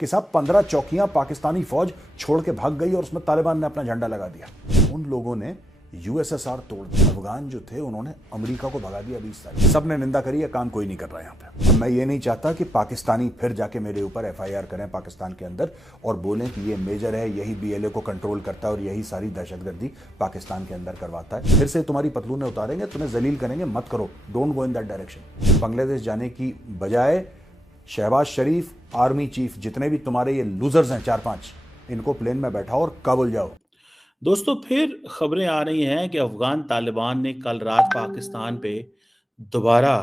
कि साहब 15 चौकियां पाकिस्तानी फौज छोड़ के भाग गई और उसमें तालिबान ने अपना झंडा लगा दिया। उन लोगों ने यूएसएसआर तोड़ दिया। अफगान जो थे उन्होंने अमेरिका को भगा दिया 20 साल। सबने निंदा करी है, काम कोई नहीं कर रहा है यहाँ पे। और मैं ये नहीं चाहता कि पाकिस्तानी फिर जाके मेरे ऊपर एफआईआर करें पाकिस्तान के अंदर और बोलें कि ये मेजर है, यही बीएलए को कंट्रोल करता है और यही सारी दहशतगर्दी पाकिस्तान के अंदर करवाता है। फिर से तुम्हारी पतलूने उतारेंगे, तुम्हें जलील करेंगे, मत करो। Don't go in that direction. Bangladesh जाने की बजाय शहबाज शरीफ, आर्मी चीफ, जितने भी तुम्हारे ये लूजर्स हैं 4-5, इनको प्लेन में बैठाओ और काबुल जाओ। दोस्तों, फिर खबरें आ रही हैं कि अफगान तालिबान ने कल रात पाकिस्तान पे दोबारा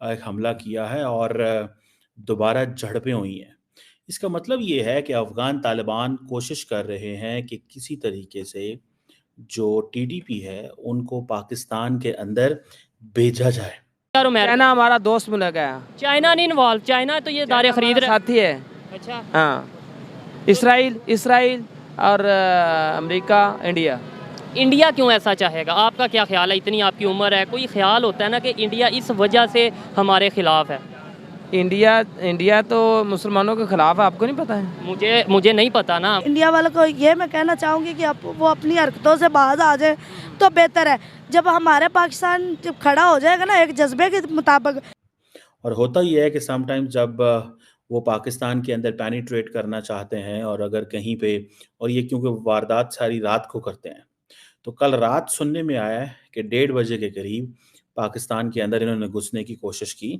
एक हमला किया है और दोबारा झड़पें हुई हैं। इसका मतलब ये है कि अफगान तालिबान कोशिश कर रहे हैं कि किसी तरीके से जो टीडीपी है उनको पाकिस्तान के अंदर भेजा जाए। चाइना हमारा दोस्त मुल्क है। चाइना नहीं इन्वॉल्व, चाइना तो ये दारे खरीद रहा साथी है। अच्छा, हाँ, इसराइल और अमेरिका, इंडिया क्यों ऐसा चाहेगा? आपका क्या ख्याल है? इतनी आपकी उम्र है, कोई ख्याल होता है ना कि इंडिया इस वजह से हमारे खिलाफ है? इंडिया तो मुसलमानों के खिलाफ है, आपको नहीं पता है? मुझे नहीं पता ना। इंडिया वालों को ये मैं कहना चाहूँगी कि वो अपनी हरकतों से बाज आ जाए तो बेहतर है। जब हमारे पाकिस्तान जब खड़ा हो जाएगा ना एक जज्बे के मुताबिक। और होता ही है कि समटाइम्स जब वो पाकिस्तान के अंदर पेनिट्रेट करना चाहते हैं और अगर कहीं पे, और ये क्योंकि वारदात सारी रात को करते हैं, तो कल रात सुनने में आया है कि 1:30 बजे के करीब पाकिस्तान के अंदर इन्होंने घुसने की कोशिश की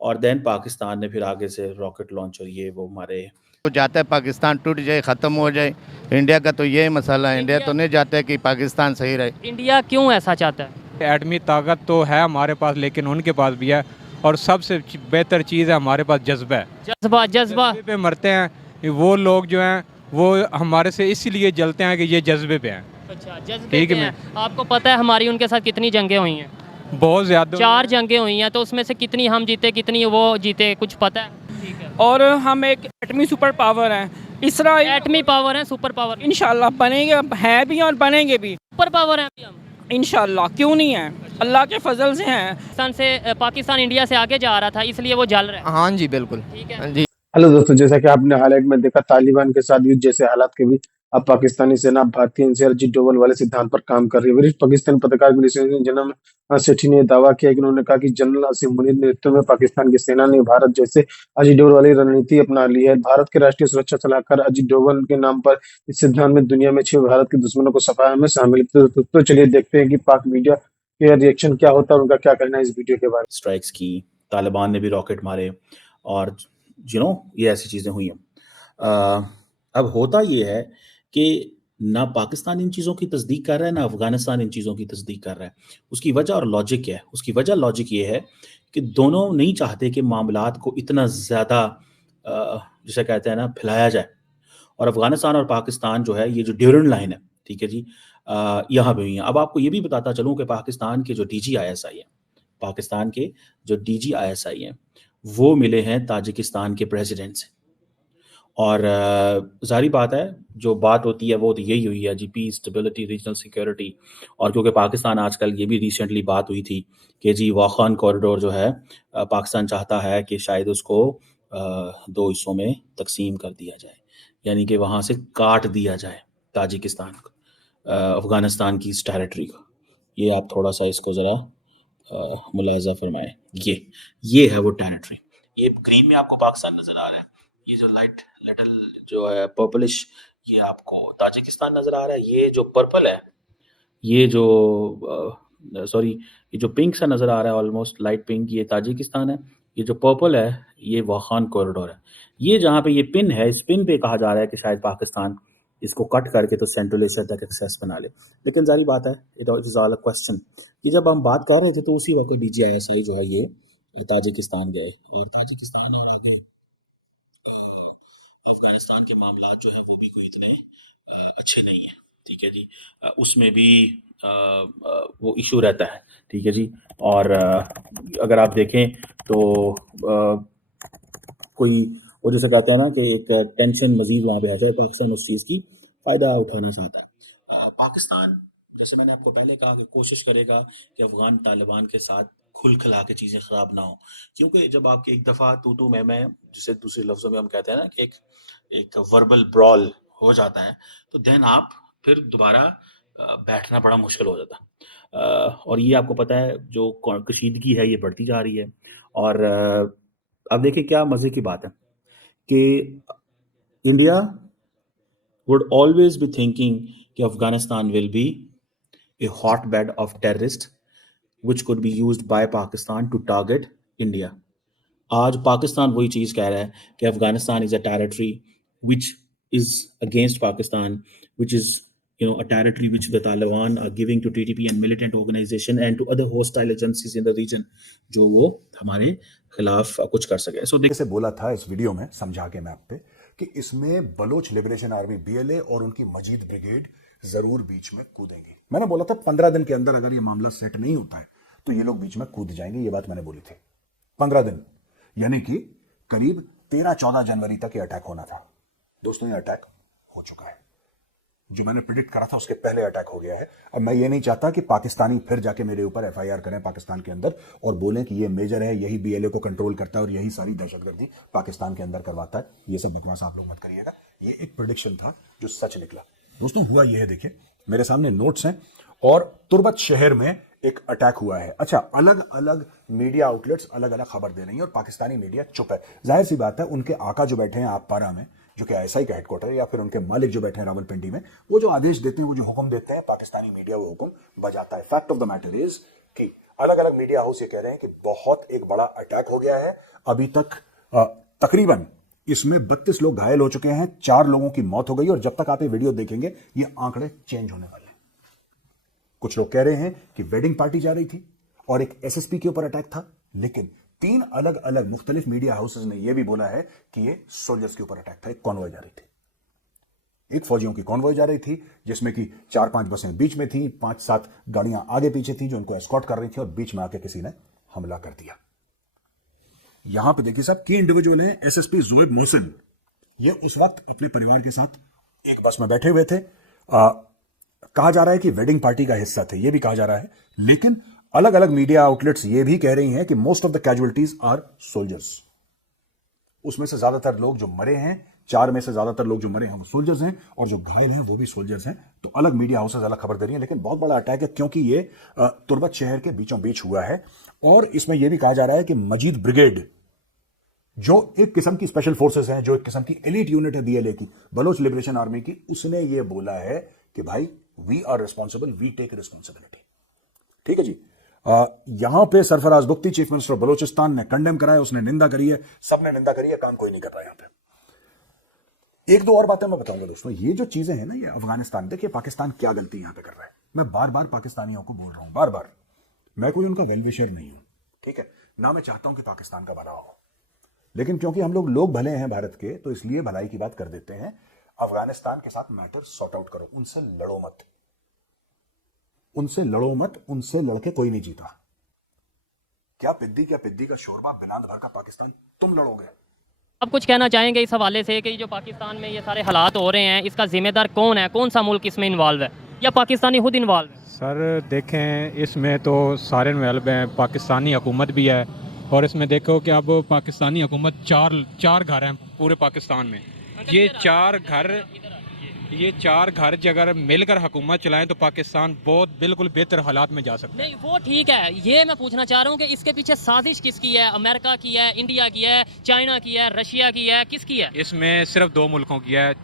और देन पाकिस्तान ने फिर आगे से रॉकेट लॉन्चर ये वो मारे। तो जाता है पाकिस्तान टूट जाए, ख़त्म हो जाए। इंडिया का तो यही मसाला है। इंडिया तो नहीं चाहता है कि पाकिस्तान सही रहे। इंडिया क्यों ऐसा चाहता है? एटमी ताकत तो है हमारे पास, लेकिन उनके पास भी है। और सबसे बेहतर चीज़ है हमारे पास जज्बा है। जज्बा पे मरते हैं वो लोग जो हैं, वो हमारे से इसीलिए जलते हैं कि ये जज्बे पे हैं। अच्छा, जज्बे पे हैं। आपको पता है हमारी उनके साथ कितनी जंगें हुई हैं? बहुत ज़्यादा। 4 जंगें हुई हैं, तो उसमें से कितनी हम जीते, कितनी वो जीते, कुछ पता है? ठीक है। और हम एक एटमी सुपर पावर हैं। इसराइल एटमी पावर है, सुपर पावर इंशाल्लाह बनेंगे, है भी और बनेंगे भी। सुपर पावर है अभी हम, इंशाल्लाह, क्यों नहीं है, अल्लाह के फजल से हैं। पाकिस्तान इंडिया से आगे जा रहा था, इसलिए वो जल रहा है। हाँ जी, बिल्कुल। ठीक है जी। हेलो दोस्तों, जैसा कि आपने हाईलाइट में देखा, तालिबान के साथ युद्ध जैसे हालात के बीच अब पाकिस्तानी सेना भारतीय एनसीआर अजीत डोभाल वाले सिद्धांत पर काम कर रही है। वरिष्ठ पाकिस्तानी पत्रकार जनरल सेठी ने दावा किया कि उन्होंने कहा कि जनरल असीम मुनीर के नेतृत्व में पाकिस्तान की सेना ने भारत जैसे अजीत डोभाल वाली रणनीति अपना ली है। भारत के राष्ट्रीय सुरक्षा सलाहकार अजीत डोभाल के नाम पर इस सिद्धांत में दुनिया में 6 भारत के दुश्मनों को सफाया में शामिल। तो चलिए देखते हैं कि पाक मीडिया का रिएक्शन क्या होता है, उनका क्या कहना है इस वीडियो के बारे में। स्ट्राइक्स की, तालिबान ने भी रॉकेट मारे और ये ऐसी चीज़ें हुई हैं। अब होता ये है कि ना पाकिस्तान इन चीज़ों की तस्दीक कर रहा है, ना अफगानिस्तान इन चीज़ों की तस्दीक कर रहा है। उसकी वजह और लॉजिक क्या है? उसकी वजह लॉजिक ये है कि दोनों नहीं चाहते कि मामलात को इतना ज़्यादा जिसे कहते हैं ना फैलाया जाए। और अफगानिस्तान और पाकिस्तान जो है, ये जो ड्यूरेंट लाइन है, ठीक है जी, यहाँ पे हुई है। अब आपको ये भी बताता चलूँ कि पाकिस्तान के जो डीजी आईएसआई हैं, वो मिले हैं ताजिकिस्तान के प्रेसिडेंट से। और ज़ाहिर बात है, जो बात होती है वो तो यही हुई है जी, पीस, स्टेबिलिटी, रीजनल सिक्योरिटी। और क्योंकि पाकिस्तान आजकल, ये भी रिसेंटली बात हुई थी कि जी वाखान कॉरिडोर जो है, पाकिस्तान चाहता है कि शायद उसको 2 हिस्सों में तकसीम कर दिया जाए, यानी कि वहाँ से काट दिया जाए ताजिकिस्तान को, अफ़गानिस्तान की इस टेरिटरी को। ये आप थोड़ा सा इसको ज़रा मुलाहिज़ा फरमाएं। ये है वो टेरिटरी। ये ग्रीन में आपको पाकिस्तान नज़र आ रहा है, ये जो लिटिल जो है पर्पलिश, ये आपको ताजिकिस्तान नज़र आ रहा है। ये जो पर्पल है, ये जो ये जो पिंक सा नज़र आ रहा है, ऑलमोस्ट लाइट पिंक, ये ताजिकिस्तान है। ये जो पर्पल है, ये वाखान कॉरिडोर है। ये जहाँ पे ये पिन है, इस पिन पे कहा जा रहा है कि शायद पाकिस्तान इसको कट करके तो सेंट्रल एशिया तक एक्सेस बना ले। लेकिन जारी बात है, it is all a question कि जब हम बात कर रहे थे तो उसी वक्त DGISI जो है ये ताजिकिस्तान गए, और ताजिकिस्तान और आगे अफगानिस्तान के मामला जो है वो भी कोई इतने अच्छे नहीं है, ठीक है जी। उसमें भी वो इशू रहता है, ठीक है जी। और अगर आप देखें तो कोई वो जैसे कहते हैं ना कि एक टेंशन मजीद वहाँ पे आ जाए, पाकिस्तान उस चीज़ की फ़ायदा उठाना चाहता है। पाकिस्तान, जैसे मैंने आपको पहले कहा, कि कोशिश करेगा कि अफगान तालिबान के साथ खुल खिला के चीज़ें ख़राब ना हो, क्योंकि जब आपकी एक दफ़ा तू मैं जिसे दूसरे लफ्ज़ों में हम कहते हैं ना कि एक वर्बल ब्रॉल हो जाता है, तो देन आप फिर दोबारा बैठना बड़ा मुश्किल हो जाता है। और ये आपको पता है जो कशीदगी है ये बढ़ती जा रही है। और अब देखिए क्या मज़े की बात है कि India would always be thinking कि Afghanistan will be a hotbed of terrorists which could be used by Pakistan to target India. आज पाकिस्तान वही चीज़ कह रहा है कि Afghanistan is a territory which is against Pakistan, which is a territory which the Taliban are giving to TTP and militant organization and to other hostile agencies in the region जो वो हमारे खिलाफ कुछ कर सके। So जैसे बोला था इस वीडियो में समझा के मैं आप पे कि इसमें बलोच लिबरेशन आर्मी BLA और उनकी मजीद ब्रिगेड जरूर बीच में कूदेंगी। मैंने बोला था 15 दिन के अंदर अगर ये मामला सेट नहीं होता है तो ये लोग बीच में कूद जाएंगे, ये बात मैंने बोली थी। 15 दिन यानी कि करीब 13-14 जनवरी तक ये अटैक होना था। दोस्तों ये अटैक हो चुका है, जो मैंने प्रिडिक्ट करा था उसके पहले अटैक हो गया है। अब मैं ये नहीं चाहता कि पाकिस्तानी फिर जाके मेरे ऊपर FIR करें पाकिस्तान के अंदर और बोलें कि ये मेजर है, यही BLA को कंट्रोल करता है और यही सारी दहशतगर्दी पाकिस्तान के अंदर करवाता है। ये सब बकवास आप लोग मत करिएगा, ये एक प्रिडिक्शन था जो सच निकला। दोस्तों हुआ ये है, देखिए मेरे सामने नोट्स हैं और तुर्बत शहर में एक अटैक हुआ है। अच्छा, अलग अलग मीडिया आउटलेट्स अलग अलग खबर दे रही हैं और पाकिस्तानी मीडिया चुप है। जाहिर सी बात है, उनके आका जो बैठे हैं आपपारा में, जो कि ISI का हेडक्वार्टर है, या फिर उनके मालिक जो बैठे हैं रावलपिंडी में, वो जो आदेश देते हैं, वो जो हुक्म देते हैं, पाकिस्तानी मीडिया वो हुक्म बजाता है। Fact of the matter is कि अलग अलग मीडिया हाउस ये कह रहे हैं कि बहुत एक बड़ा अटैक हो गया है। अभी तक तकरीबन इसमें 32 लोग घायल हो चुके हैं, 4 लोगों की मौत हो गई और जब तक आप ये वीडियो देखेंगे ये आंकड़े चेंज होने वाले हैं। कुछ लोग कह रहे हैं कि वेडिंग पार्टी जा रही थी और एक SSP के ऊपर अटैक था, लेकिन 3 अलग अलग मुख्तलिफ मीडिया हाउसेस ने यह भी बोला है कि ये सोल्जर्स के ऊपर अटैक था। एक कॉन्वॉय जा रही थी, एक फौजियों की कॉन्वॉय जा रही थी जिसमें कि 4-5 बसें बीच में थी, 5-7 गाड़ियां आगे पीछे थी जो उनको एस्कॉर्ट कर रही थी और बीच में आके किसी ने हमला कर दिया। यहां पे देखिए साहब, की इंडिविजुअल हैं SSP जोएब मोहसिन। ये उस वक्त अपने परिवार के साथ एक बस में बैठे हुए थे। कहा जा रहा है कि वेडिंग पार्टी का हिस्सा थे, यह भी कहा जा रहा है, लेकिन अलग अलग मीडिया आउटलेट्स ये भी कह रही हैं कि most of the casualties are soldiers. उसमें से ज्यादातर लोग जो मरे हैं, 4 में से ज्यादातर लोग जो मरे हैं वो सोल्जर्स हैं और जो घायल हैं वो भी सोल्जर्स हैं। तो अलग मीडिया हाउसेस अलग खबर दे रही हैं, लेकिन बहुत बड़ा अटैक है क्योंकि ये तुर्बत शहर के बीचों बीच हुआ है। और इसमें यह भी कहा जा रहा है कि मजीद ब्रिगेड, जो एक किस्म की स्पेशल फोर्सेस हैं, जो एक किस्म की एलीट यूनिट है BLA की, बलोच लिबरेशन आर्मी की, उसने ये बोला है कि भाई we are responsible, we take responsibility. ठीक है जी। यहां पे Sarfaraz Bugti, chief minister of Balochistan, ने कंडेम करा है, उसने निंदा करी है, सबने निंदा करी है, काम कोई नहीं कर रहा है यहां पे। एक दो और बातें मैं बताऊंगा दोस्तों। ये जो चीजें हैं ना, ये अफगानिस्तान, देखिए पाकिस्तान क्या गलती यहां पे कर रहा है। मैं बार बार पाकिस्तानियों को बोल रहा हूं, बार बार, मैं कोई उनका वेलविशर नहीं हूं, ठीक है ना, मैं चाहता हूं कि पाकिस्तान का भला हो, लेकिन क्योंकि हम लोग भले हैं भारत के, तो इसलिए भलाई की बात कर देते हैं। अफगानिस्तान के साथ मैटर सॉर्ट आउट करो, उनसे लड़ो मत, उनसे लड़ो मत, उनसे लड़के कोई नहीं जीता। क्या पिद्दी का शोरबा, बिलांद भर का पाकिस्तान, तुम लड़ोगे। आप कुछ कहना चाहेंगे इस हवाले से कि जो पाकिस्तान में ये सारे हालात हो रहे हैं, इसका जिम्मेदार कौन है, कौन सा मुल्क इसमें इन्वॉल्व है, या पाकिस्तानी खुद इन्वॉल्व है? सर देखें, इसमें तो सारे इन्वॉल्व हैं, पाकिस्तानी हुकूमत भी है, और इसमें देखो कि अब पाकिस्तानी हुकूमत चार घर हैं पूरे पाकिस्तान में। ये चार घर अगर मिलकर हुकूमत चलाएं तो पाकिस्तान बहुत बिल्कुल बेहतर हालात में जा सकता है। नहीं वो ठीक है, ये मैं पूछना चाह रहा हूँ कि इसके पीछे साजिश किसकी है? अमेरिका की है, इंडिया की है, चाइना की है, रशिया की है, किसकी है? इसमें सिर्फ 2 मुल्कों की है,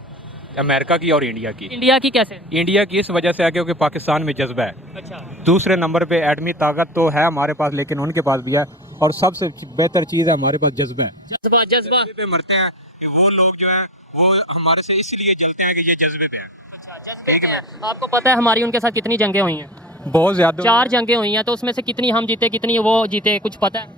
अमेरिका की और इंडिया की। इंडिया की कैसे? इंडिया की इस वजह से है क्योंकि पाकिस्तान में जज्बा है। अच्छा। दूसरे नंबर पे एटमी ताकत तो है हमारे पास, लेकिन उनके पास भी है, और सबसे बेहतर चीज़ है हमारे पास जज्बा है। जज्बा पे मरते हैं कि वो लोग जो है वो हमारे से इसलिए जलते हैं कि ये जज्बे पे है। जज्बे हैं। आपको पता है हमारी उनके साथ कितनी जंगें हुई हैं? बहुत ज़्यादा। 4 जंगें हुई हैं, तो उसमें से कितनी हम जीते, कितनी वो जीते, कुछ पता है?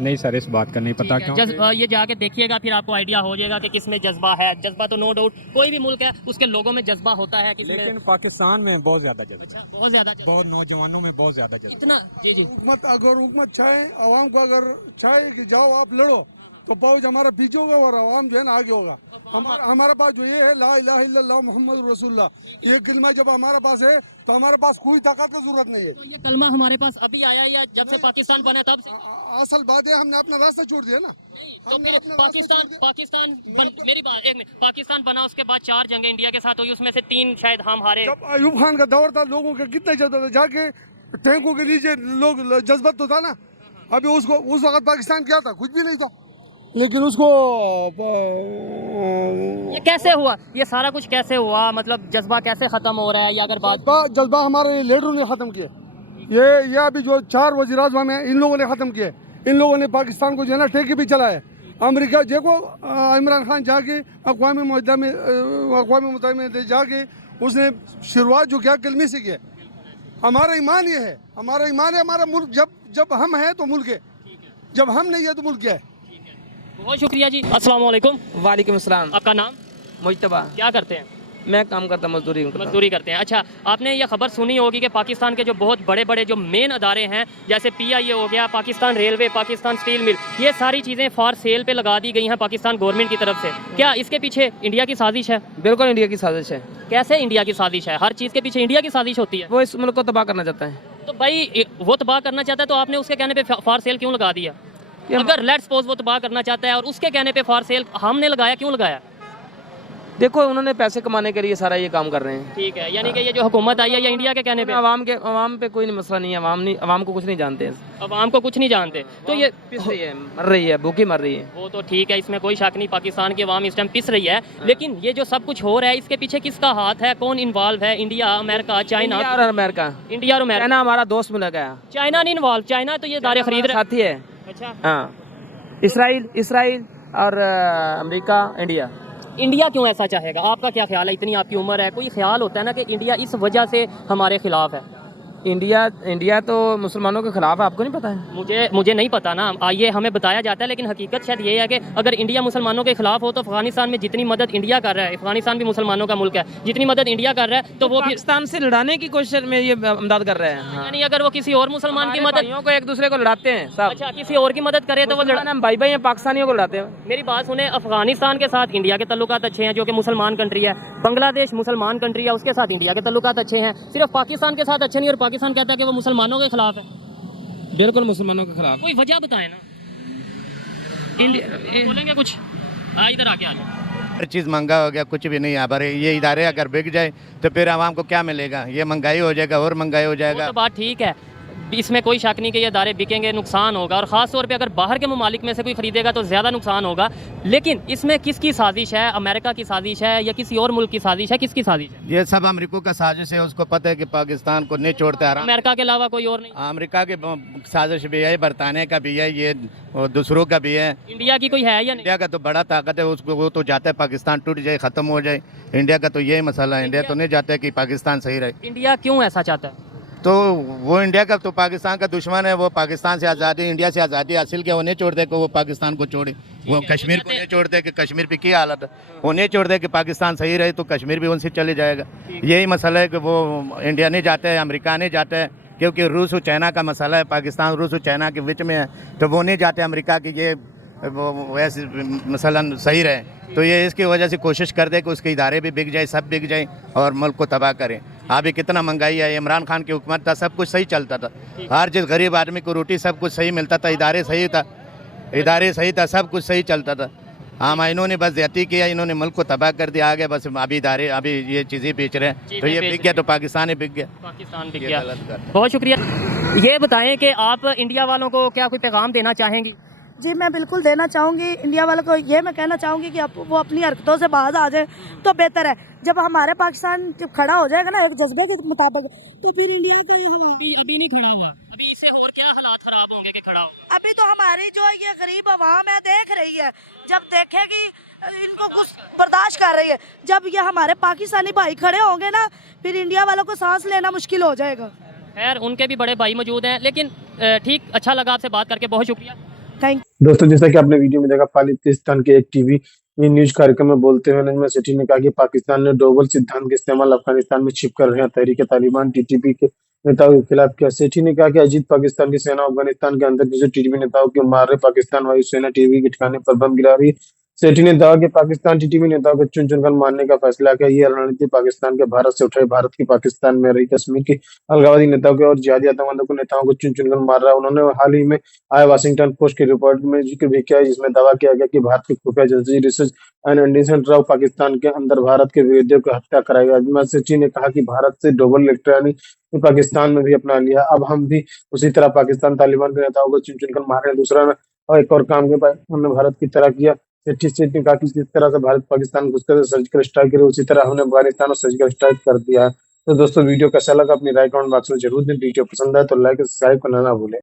नहीं सर, इस बात का नहीं पता। क्यों? ये जाके देखिएगा, फिर आपको आइडिया हो जाएगा कि किसमें जज्बा है। जज्बा तो नो डाउट कोई भी मुल्क है उसके लोगों में जज्बा होता है, लेकिन पाकिस्तान में बहुत ज्यादा जज्बा। अच्छा, बहुत ज्यादा, बहुत नौजवानों में बहुत ज्यादा जज्बा। इतना। जी जी। हुकूमत चाहे, आवाम को अगर चाहे कि जाओ आप लड़ो, तो फौज हमारा पीछे होगा और आवाम जो है ना आगे होगा। हमारे पास जो ये है ला इलाहा इल्लल्लाह मुहम्मद रसूलुल्लाह, ये कलमा जब हमारे पास है तो हमारे पास कोई ताकत की जरूरत नहीं है। तो ये कलमा हमारे पास अभी आया या जब से पाकिस्तान बना तब? असल बात है हमने अपना रास्ता छोड़ दिया ना। तो फिर मेरी बात एक मिनट, पाकिस्तान बना उसके बाद 4 जंगें इंडिया के साथ हुई, उसमें से 3 शायद हम हारे। जब अयूब खान का दौर था लोगों का कितना जज्बा था, जाके टैंकों के नीचे लोग जज्बत तो था ना। अभी उसको उस वक्त पाकिस्तान क्या था, कुछ भी नहीं था, लेकिन उसको ये कैसे हुआ, ये सारा कुछ कैसे हुआ, मतलब जज्बा कैसे खत्म हो रहा है? या अगर बात जज्बा हमारे लीडरों ने खत्म किया, ये अभी जो 4 वज़ीर आज़म हैं इन लोगों ने खत्म किया। इन लोगों ने पाकिस्तान को जो है ना ठेके भी चलाया। अमेरिका देखो इमरान खान जाके अक़वाम मुत्तहिदा में जाके उसने शुरुआत जो किया कलमे से किया। हमारा ईमान ये है, हमारा ईमान है, हमारा मुल्क जब हम हैं तो मुल्क है, जब हम नहीं है तो मुल्क क्या है। बहुत शुक्रिया जी। अस्सलाम वालेकुम। वालेकुम अस्सलाम। आपका नाम? मुज्तबा। क्या करते हैं? मैं काम करता, मजदूरी करते हैं। अच्छा, आपने ये खबर सुनी होगी कि पाकिस्तान के जो बहुत बड़े बड़े जो मेन अदारे हैं, जैसे PIA हो गया, Pakistan railway, Pakistan steel mill, ये सारी चीज़ें फॉर सेल पे लगा दी गई हैं पाकिस्तान गवर्नमेंट की तरफ से। क्या इसके पीछे इंडिया की साजिश है? बिल्कुल इंडिया की साजिश है। कैसे इंडिया की साजिश है? हर चीज़ के पीछे इंडिया की साजिश होती है। वो इस मुल्क को तबाह करना चाहता है। तो भाई वो तबाह करना चाहता है तो आपने उसके कहने पे फॉर सेल क्यों लगा दिया? अगर लेट्स सपोज वो तबाह करना चाहता है और उसके कहने पे फॉर सेल हमने लगाया, क्यों लगाया? देखो उन्होंने पैसे कमाने के लिए सारा ये काम कर रहे हैं। ठीक है, यानी कि ये जो हुकूमत आई है या इंडिया के कहने पे? अवाम पे कोई मसला नहीं है। अवाम को कुछ नहीं जानते, अवाम को कुछ नहीं जानते। तो ये पिस रही है, मर रही है, भूखी मर रही है। वो तो ठीक है, इसमें कोई शक नहीं, पाकिस्तान की अवाम इस टाइम पिस रही है। लेकिन ये जो सब कुछ हो रहा है इसके पीछे किसका हाथ है, कौन इन्वॉल्व है? India, America, China? इंडिया और अमेरिका। इंडिया और अमेरिका। चाइना हमारा दोस्त मिला गया। चाइना नहीं इन्वॉल्व, चाइना तो ये दारे खरीद रहा साथी है। अच्छा हाँ, इसराइल और अमेरिका, इंडिया। इंडिया क्यों ऐसा चाहेगा? आपका क्या ख्याल है? इतनी आपकी उम्र है, कोई ख्याल होता है ना कि इंडिया इस वजह से हमारे खिलाफ है? इंडिया तो मुसलमानों के खिलाफ है, आपको नहीं पता है? मुझे नहीं पता ना, ये हमें बताया जाता है, लेकिन हकीकत शायद ये है कि अगर इंडिया मुसलमानों के खिलाफ हो तो अफगानिस्तान में जितनी मदद इंडिया कर रहा है, अफगानिस्तान भी मुसलमानों का मुल्क है, जितनी मदद इंडिया कर रहा है तो वो पाकिस्तान से लड़ाने की कोशिश में ये इमदाद कर रहे हैं। यानी अगर वो किसी और मुसलमान की मदद को एक दूसरे को लड़ाते हैं साहब। अच्छा, किसी और की मदद करे तो वो हम भाई हैं, पाकिस्तानियों को लड़ाते हैं। मेरी बात सुने, अफगानिस्तान के साथ इंडिया के तल्लुकात अच्छे हैं जो कि मुसलमान कंट्री है, बांग्लादेश मुसलमान कंट्री है, उसके साथ इंडिया के तल्लुकात अच्छे हैं, सिर्फ पाकिस्तान के साथ अच्छे नहीं, और पाकिस्तान कहता है कि वो मुसलमानों के खिलाफ है। बिल्कुल मुसलमानों के खिलाफ। कोई वजह बताए ना। इंडिया बोलेंगे कुछ? इधर आके आ जाओ। हर चीज़ महंगा हो गया, कुछ भी नहीं। यहाँ पर ये इदारे अगर बिक जाए तो फिर आवाम को क्या मिलेगा? ये महंगाई हो जाएगा और महंगाई हो जाएगा। तो बात ठीक है, इसमें कोई शक नहीं कि ये दारे बिकेंगे, नुकसान होगा, और ख़ास तौर पे अगर बाहर के ममालिक में से कोई ख़रीदेगा तो ज़्यादा नुकसान होगा। लेकिन इसमें किसकी साजिश है? अमेरिका की साजिश है या किसी और मुल्क की साजिश है? किसकी साजिश है? ये सब अमेरिका का साजिश है। उसको पता है कि पाकिस्तान को नहीं छोड़ते आ रहा। अमेरिका के अलावा कोई और नहीं? अमेरिका की साजिश भी है, बरतानिया का भी है, ये दूसरों का भी है। इंडिया की कोई है या नहीं? इंडिया का तो बड़ा ताकत है, उसको वो तो जाता है पाकिस्तान टूट जाए, ख़त्म हो जाए। इंडिया का तो यही मसला है, इंडिया तो नहीं चाहता है कि पाकिस्तान सही रहे। इंडिया क्यों ऐसा चाहता है? तो वो इंडिया का तो पाकिस्तान का दुश्मन है। वो पाकिस्तान से आज़ादी, इंडिया से आज़ादी हासिल किया, वो नहीं छोड़ दे कि वो पाकिस्तान को छोड़े। वो कश्मीर को नहीं छोड़ दे कि कश्मीर की क्या हालत है, वो नहीं छोड़ दे कि पाकिस्तान सही रहे तो कश्मीर भी उनसे चले जाएगा। यही मसला है कि वो इंडिया नहीं जाते हैं, अमेरिका नहीं जाते हैं, क्योंकि रूस और चाइना का मसला है। पाकिस्तान रूस और चाइना के बीच में है, तो वो नहीं जाते अमेरिका की ये वैसे मसला सही रहे। तो ये इसकी वजह से कोशिश कर दे कि उसके इदारे भी बिक जाए, सब बिक जाए और मुल्क को तबाह करें। अभी कितना महंगाई है, इमरान खान की हुकूमत था, सब कुछ सही चलता था, हर चीज़ गरीब आदमी को रोटी सब कुछ सही मिलता था, इदारे सही था, सब कुछ सही चलता था। हाँ, इन्होंने बस ज्यादती किया, इन्होंने मुल्क को तबाह कर दिया आगे। बस अभी ये चीज़ें बेच रहे हैं, तो ये बिक गया तो पाकिस्तान ही बिक गया। पाकिस्तान बिक गया। बहुत शुक्रिया। ये बताएं कि आप इंडिया वालों को क्या कोई पैगाम देना चाहेंगी? जी मैं बिल्कुल देना चाहूँगी इंडिया वालों को। ये मैं कहना चाहूँगी कि वो अपनी हरकतों से बाहर आ जाए तो बेहतर है। जब हमारे पाकिस्तान जब खड़ा हो जाएगा ना एक जज्बे के मुताबिक, तो फिर इंडिया का ये हवा अभी नहीं खड़ा हुआ, अभी इससे और क्या हालात खराब होंगे कि खड़ा होगा? अभी तो हमारी जो ये गरीब आवाम है देख रही है, जब देखेगी इनको कुछ बर्दाश्त कर रही है। जब ये हमारे पाकिस्तानी भाई खड़े होंगे ना, फिर इंडिया वालों को सांस लेना मुश्किल हो जाएगा। खैर, उनके भी बड़े भाई मौजूद हैं, लेकिन ठीक, अच्छा लगा आपसे बात करके, बहुत शुक्रिया। थैंक दोस्तों, जैसा कि आपने वीडियो में देखा, पाकिस्तान के एक टीवी ये न्यूज कार्यक्रम में बोलते हुए नजमा सेठी ने कहा कि पाकिस्तान ने डोवल सिद्धांत का इस्तेमाल अफगानिस्तान में छिपकर रहे तहरीक तालिबान टीटीपी के नेताओं के खिलाफ किया। सेठी ने कहा कि अजीत पाकिस्तान की सेना अफगानिस्तान के अंदर किसी टीटीपी नेताओं को मार रहे, पाकिस्तान वायुसेना टीटीपी के ठिकाने पर बम गिरा रही। सेठी ने दावा कि पाकिस्तान टीटीपी नेताओं को चुन चुनकर मारने का फैसला किया। यह रणनीति पाकिस्तान के भारत से उठाई, भारत की पाकिस्तान में रही कश्मीर की अलगाववादी नेताओं के और जिहादी आतंकवादियों नेताओं को चुन चुनकर मार रहा है। उन्होंने हाल ही में आए वाशिंगटन पोस्ट की रिपोर्ट में जिक्र भी किया, जिसमें दावा किया गया कि भारत की खुफिया agency research and intelligence draw Pakistan के अंदर भारत के विरोधियों की हत्या कराई। अजमा सेठी ने कहा कि भारत से डबल इलेक्ट्रॉनिक पाकिस्तान में भी अपना लिया। अब हम भी उसी तरह पाकिस्तान तालिबान के नेताओं को चुन चुनकर मार रहे हैं। दूसरा और एक और काम के हमने भारत की तरह किया। सेठी ने कहा कि जिस तरह से भारत पाकिस्तान घुसकर सर्जिकल स्ट्राइक करे, उसी तरह हमने अफगानिस्तान और सर्जिकल स्ट्राइक कर दिया है। तो दोस्तों वीडियो कैसा लगा अपनी राय कमेंट बॉक्स में जरूर दें। वीडियो पसंद आए तो लाइक और सब्सक्राइब करना ना भूलें।